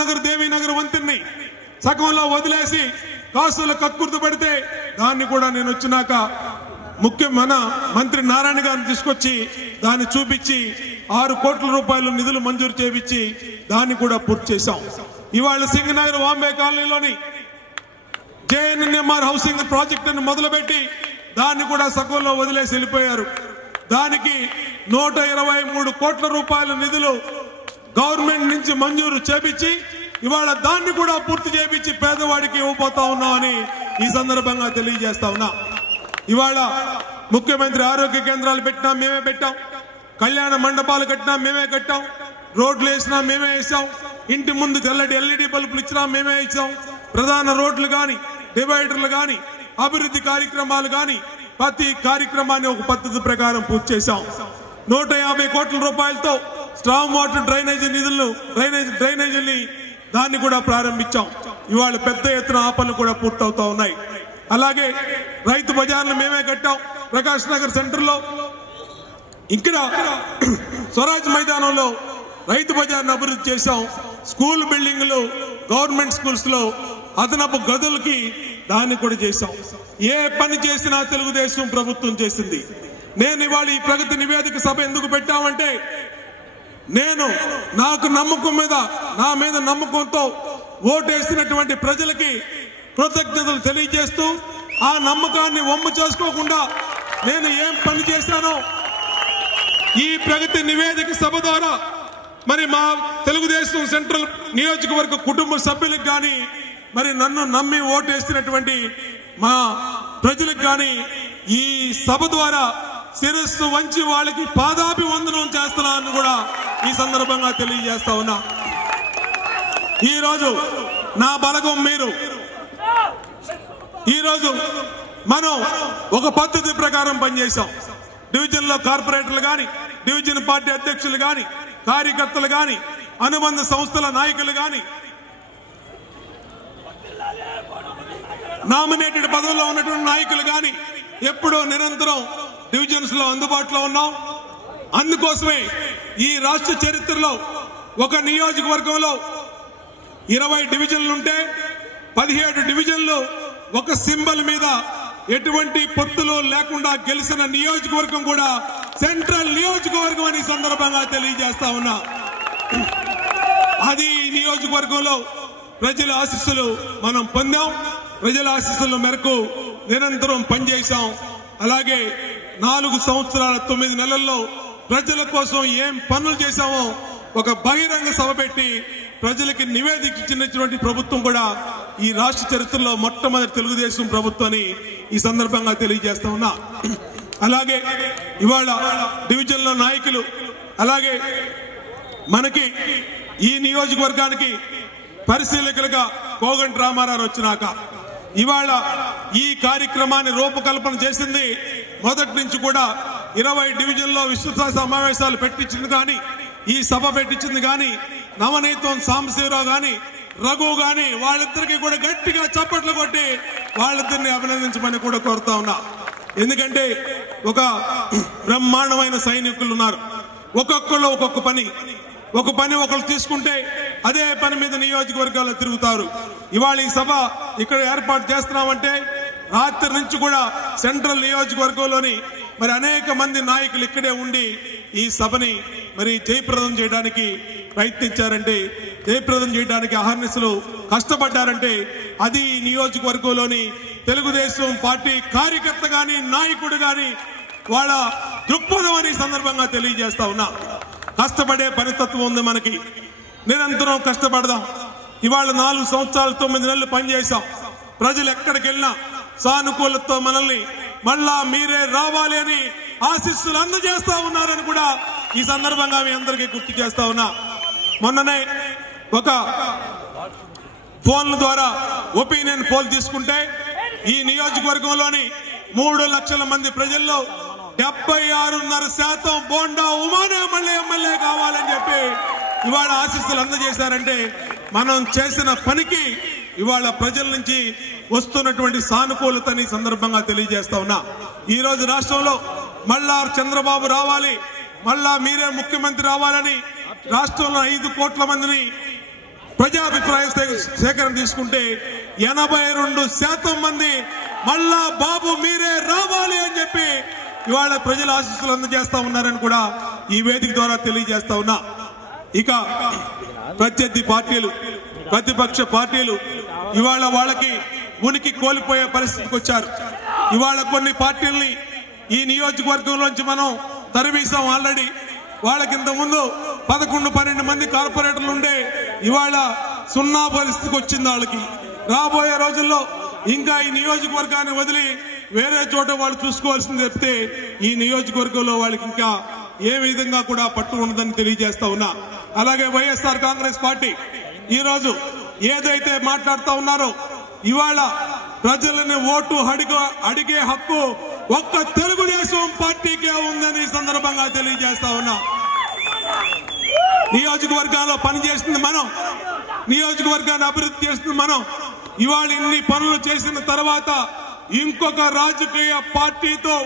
నగర్ దేవీనగర్ వంతెన్ని సగంలో వదిలేసి కాసులు కక్కుర్తి పడితే దాన్ని కూడా నేను వచ్చినాక మన మంత్రి నారాయణ గారిని తీసుకొచ్చి దాన్ని చూపించి 6 కోట్ల రూపాయలు నిధులు మంజూరు చేయించి దాన్ని కూడా పూర్తి చేశాం. ఇవాళ సింగనగర్ వాంబే కాలనీలోని JNNMR హౌసింగ్ ప్రాజెక్టును మొదలుపెట్టి దాన్ని కూడా సగంలో వదిలేసి వెళ్ళిపోయారు. దానికి 123 కోట్ల రూపాయల నిధులు గవర్నమెంట్ నుంచి మంజూరు చేపించి ఇవాళ దాన్ని కూడా పూర్తి చేపించి పేదవాడికి ఇవ్వబోతా ఉన్నామని ఈ సందర్భంగా తెలియజేస్తా ఉన్నా. ఇవాళ ముఖ్యమంత్రి ఆరోగ్య కేంద్రాలు పెట్టినా మేమే పెట్టాం, కళ్యాణ మండపాలు కట్టినా మేమే కట్టాం, రోడ్లు వేసినా మేమే వేసాం, ఇంటి ముందు తెల్లటి LED బల్బులు ఇచ్చినా మేమే ఇచ్చాం, ప్రధాన రోడ్లు గాని డివైడర్లు గాని అభివృద్ధి కార్యక్రమాలు గాని ప్రతి కార్యక్రమాన్ని ఒక పద్ధతి ప్రకారం పూర్తి చేశాం. 150 కోట్ల రూపాయలతో స్ట్రాంగ్ వాటర్ డ్రైనేజీని దాన్ని కూడా ప్రారంభించాం. ఇవాళ పెద్ద ఎత్తున ఆ పనులు కూడా పూర్తవుతా ఉన్నాయి. అలాగే రైతు బజార్లు మేమే కట్టాం. ప్రకాష్ నగర్ సెంటర్ లో ఇక్కడ స్వరాజ్ మైదానంలో రైతు బజార్ను అభివృద్ధి చేశాం. స్కూల్ బిల్డింగ్లు గవర్నమెంట్ స్కూల్స్ లో అదనపు గదులకి దాన్ని కూడా చేశాం. ఏ పని చేసినా తెలుగుదేశం ప్రభుత్వం చేసింది. నేను ఇవాళ ఈ ప్రగతి నివేదిక సభ ఎందుకు పెట్టామంటే నాకు నమ్మకం నా మీద నమ్మకంతో ఓటేసినటువంటి ప్రజలకి కృతజ్ఞతలు తెలియజేస్తూ ఆ నమ్మకాన్ని వమ్ము చేసుకోకుండా నేను ఏం పని చేశానో ఈ ప్రగతి నివేదిక సభ ద్వారా మరి మా తెలుగుదేశం సెంట్రల్ నియోజకవర్గ కుటుంబ సభ్యులకు గాని మరి నన్ను నమ్మి ఓటేసినటువంటి మా ప్రజలకు గాని ఈ సభ ద్వారా శిరస్సు వంచి వాళ్ళకి పాదాభివందనం చేస్తున్నానని కూడా ఈ సందర్భంగా తెలియజేస్తా ఉన్నా. ఈ రోజు నా బలగం మీరు. ఈ రోజు మనం ఒక పద్ధతి ప్రకారం పనిచేశాం. డివిజన్ లో కార్పొరేటర్లు గాని, డివిజన్ పార్టీ అధ్యక్షులు గాని, కార్యకర్తలు గాని, అనుబంధ సంస్థల నాయకులు గాని, నామినేటెడ్ పదవుల్లో ఉన్నటువంటి నాయకులు గాని ఎప్పుడూ నిరంతరం డివిజన్స్ లో అందుబాటులో ఉన్నాం. అందుకోసమే ఈ రాష్ట్ర చరిత్రలో ఒక నియోజకవర్గంలో 20 డివిజన్లుంటే 17 డివిజన్లు ఒక సింబల్ మీద ఎటువంటి పొత్తులు లేకుండా గెలిచిన నియోజకవర్గం కూడా సెంట్రల్ నియోజకవర్గం అని సందర్భంగా తెలియజేస్తా ఉన్నా. అది ఈ నియోజకవర్గంలో ప్రజల ఆశీస్సులు మనం పొందాం. ప్రజల ఆశీస్సుల మేరకు నిరంతరం పనిచేశాం. అలాగే 4 సంవత్సరాల 9 నెలల్లో ప్రజల కోసం ఏం పనులు చేశామో ఒక బహిరంగ సభ పెట్టి ప్రజలకి నివేదిక ఇచ్చినటువంటి ప్రభుత్వం కూడా ఈ రాష్ట్ర చరిత్రలో మొట్టమొదటి తెలుగుదేశం ప్రభుత్వాన్ని ఈ సందర్భంగా తెలియజేస్తా ఉన్నా. అలాగే ఇవాళ డివిజన్ లో నాయకులు, అలాగే మనకి ఈ నియోజకవర్గానికి పరిశీలకులుగా కోగంటి రామారావు వచ్చినాక ఇవాళ ఈ కార్యక్రమాన్ని రూపకల్పన చేసింది మొదటి నుంచి కూడా 20 డివిజన్లో విస్తృత సమావేశాలు పెట్టించింది కానీ, ఈ సభ పెట్టించింది కానీ, నవనీతం సాంబశివరావు గాని, రఘు గాని వాళ్ళిద్దరికి కూడా గట్టిగా చప్పట్లు కొట్టి వాళ్ళిద్దరిని అభినందించమని కూడా కోరుతా ఉన్నా. ఎందుకంటే ఒక బ్రహ్మాండమైన సైనికులు ఉన్నారు. ఒక్కొక్కరు ఒక్కొక్క పని ఒకరు తీసుకుంటే అదే పని మీద నియోజకవర్గాల్లో తిరుగుతారు. ఇవాళ ఈ సభ ఇక్కడ ఏర్పాటు చేస్తున్నామంటే రాత్రి నుంచి కూడా సెంట్రల్ నియోజకవర్గంలోని మరి అనేక మంది నాయకులు ఇక్కడే ఉండి ఈ సభని మరి జయప్రదం చేయడానికి ప్రయత్నించారంటే, జయప్రదం చేయడానికి అహర్నిశలు కష్టపడ్డారంటే అది నియోజకవర్గంలోని తెలుగుదేశం పార్టీ కార్యకర్త గాని, నాయకుడు గాని వాళ్ళ దృక్పథం అని సందర్భంగా తెలియజేస్తా ఉన్నా. కష్టపడే పరితత్వం ఉంది మనకి. నిరంతరం కష్టపడదాం. ఇవాళ 4 సంవత్సరాలు 9 నెలలు పనిచేశాం. ప్రజలు ఎక్కడికి వెళ్ళినా సానుకూలతో మనల్ని మళ్ళా మీరే రావాలి అని ఆశీస్సులు అందజేస్తా ఉన్నారని కూడా ఈ సందర్భంగా మీ అందరికీ గుర్తు చేస్తా ఉన్నా. మొన్ననే ఒక ఫోన్ల ద్వారా ఒపీనియన్ పోల్ తీసుకుంటే ఈ నియోజకవర్గంలోని 3 లక్షల మంది ప్రజల్లో 76.5% బోండా ఉమానే మళ్ళీ ఎమ్మెల్యే కావాలని చెప్పి ఇవాళ ఆశీస్సులు అందజేశారంటే మనం చేసిన పనికి ఇవాళ ప్రజల నుంచి వస్తున్నటువంటి సానుకూలతని సందర్భంగా తెలియజేస్తా ఉన్నా. ఈ రోజు రాష్ట్రంలో మళ్ళా చంద్రబాబు రావాలి, మళ్ళా మీరే ముఖ్యమంత్రి రావాలని రాష్ట్రంలో 5 కోట్ల మందిని ప్రజాభిప్రాయ సేకరణ తీసుకుంటే 82% మంది మళ్ళా బాబు మీరే రావాలి అని చెప్పి ఇవాళ ప్రజల ఆశీస్సులు అందజేస్తా ఉన్నారని కూడా ఈ వేదిక ద్వారా తెలియజేస్తా ఉన్నా. ఇక ప్రత్యర్థి పార్టీలు, ప్రతిపక్ష పార్టీలు ఇవాళ వాళ్ళకి ఉనికి కోల్పోయే పరిస్థితికి వచ్చారు. ఇవాళ కొన్ని పార్టీల్ని ఈ నియోజకవర్గంలోంచి మనం తరిమేశాం ఆల్రెడీ. వాళ్ళకి ఇంత ముందు 11-12 మంది కార్పొరేటర్లు ఉండే ఇవాళ 0 పరిస్థితికి వచ్చింది వాళ్ళకి. రాబోయే రోజుల్లో ఇంకా ఈ నియోజకవర్గాన్ని వదిలి వేరే చోట వాళ్ళు చూసుకోవాల్సింది చెప్తే ఈ నియోజకవర్గంలో వాళ్ళకి ఇంకా ఏ విధంగా కూడా పట్టు ఉండదని తెలియజేస్తా ఉన్నా. అలాగే వైఎస్ఆర్ కాంగ్రెస్ పార్టీ ఈ రోజు ఏదైతే మాట్లాడుతూ ఉన్నారో ఇవాళ ప్రజలని ఓటు అడిగే హక్కు ఒక్క తెలుగుదేశం పార్టీకే ఉందని సందర్భంగా తెలియజేస్తా ఉన్నా. నియోజకవర్గాల్లో పనిచేస్తుంది మనం, నియోజకవర్గాన్ని అభివృద్ధి చేస్తుంది మనం. ఇవాళ ఇన్ని పనులు చేసిన తర్వాత ఇంకొక రాజకీయ పార్టీతో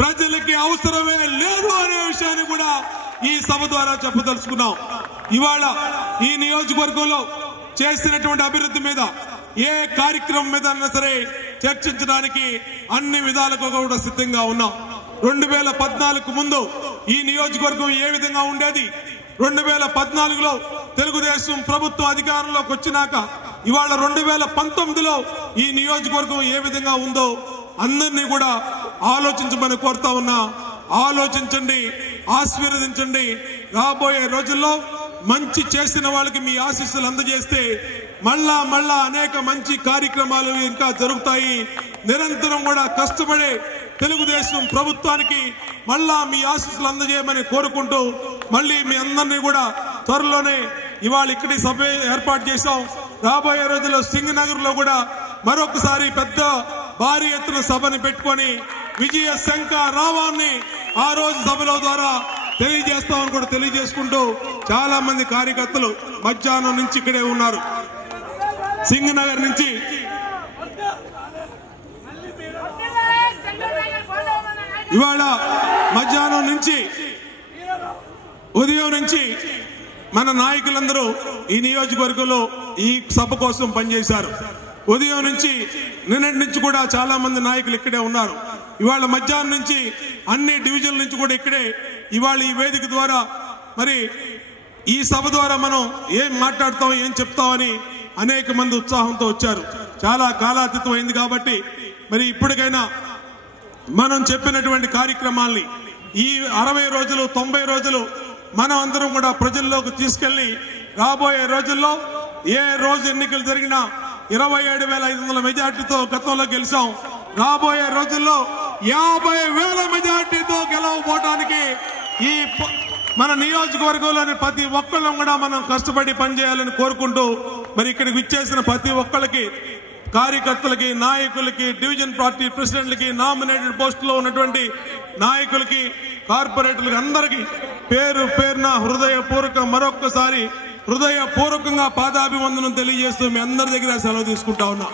ప్రజలకి అవసరమే లేదు అనే విషయాన్ని కూడా ఈ సభ ద్వారా చెప్పదలుచుకున్నాం. ఇవాళ ఈ నియోజకవర్గంలో చేసినటువంటి అభివృద్ధి మీద ఏ కార్యక్రమం మీద అన్నా సరే చర్చించడానికి అన్ని విధాలుగా కూడా సిద్ధంగా ఉన్నాం. 2014 ముందు ఈ నియోజకవర్గం ఏ విధంగా ఉండేది, 2014లో తెలుగుదేశం ప్రభుత్వం అధికారంలోకి వచ్చినాక ఇవాళ 2019లో ఈ నియోజకవర్గం ఏ విధంగా ఉందో అందరినీ కూడా ఆలోచించమని కోరుతా ఉన్నా. ఆలోచించండి, ఆశీర్వదించండి. రాబోయే రోజుల్లో మంచి చేసిన వాళ్ళకి మీ ఆశీస్సులు అందజేస్తే మళ్ళా అనేక మంచి కార్యక్రమాలు ఇంకా జరుగుతాయి. నిరంతరం కూడా కష్టపడే తెలుగుదేశం ప్రభుత్వానికి మళ్ళా మీ ఆశీస్సులు అందజేయమని కోరుకుంటూ మళ్ళీ మీ అందరినీ కూడా త్వరలోనే ఇవాళ ఇక్కడి సభ ఏర్పాటు చేశాం. రాబోయే రోజుల్లో సింగనగర్ లో కూడా మరొకసారి పెద్ద భారీ ఎత్తున సభని పెట్టుకొని విజయ శంఖారావాన్ని ఆ రోజు సభలో ద్వారా తెలియజేస్తామని కూడా తెలియజేసుకుంటూ చాలా మంది కార్యకర్తలు మధ్యాహ్నం నుంచి ఇక్కడే ఉన్నారు. సింగనగర్ నుంచి ఇవాళ మధ్యాహ్నం నుంచి ఉదయం నుంచి మన నాయకులందరూ ఈ నియోజకవర్గంలో ఈ సభ కోసం పనిచేశారు. ఉదయం నుంచి నిన్నటి నుంచి కూడా చాలా మంది నాయకులు ఇక్కడే ఉన్నారు. ఇవాళ మధ్యాహ్నం నుంచి అన్ని డివిజన్ల నుంచి కూడా ఇక్కడే ఇవాళ ఈ వేదిక ద్వారా మరి ఈ సభ ద్వారా మనం ఏం మాట్లాడతాం, ఏం చెప్తామని అనేక మంది ఉత్సాహంతో వచ్చారు. చాలా కాలాతీతం అయింది కాబట్టి మరి ఇప్పటికైనా మనం చెప్పినటువంటి కార్యక్రమాల్ని ఈ 60 రోజులు 90 రోజులు మనం అందరం కూడా ప్రజల్లోకి తీసుకెళ్లి రాబోయే రోజుల్లో ఏ రోజు ఎన్నికలు జరిగినా 27,500 మెజార్టీతో గతంలో గెలిచాం. రాబోయే రోజుల్లో 50,000 మెజార్టీతో గెలవబోవడానికి ఈ మన నియోజకవర్గంలోని ప్రతి ఒక్కళ్ళం కూడా మనం కష్టపడి పనిచేయాలని కోరుకుంటూ మరి ఇక్కడికి విచ్చేసిన ప్రతి ఒక్కళ్ళకి, కార్యకర్తలకి, నాయకులకి, డివిజన్ పార్టీ ప్రెసిడెంట్లకి, నామినేటెడ్ పోస్టులో ఉన్నటువంటి నాయకులకి, కార్పొరేటర్లకి అందరికీ పేరు పేరున మరొక్కసారి హృదయపూర్వకంగా పాదాభివందనం తెలియజేస్తూ మీ అందరి దగ్గర సెలవు తీసుకుంటా ఉన్నా.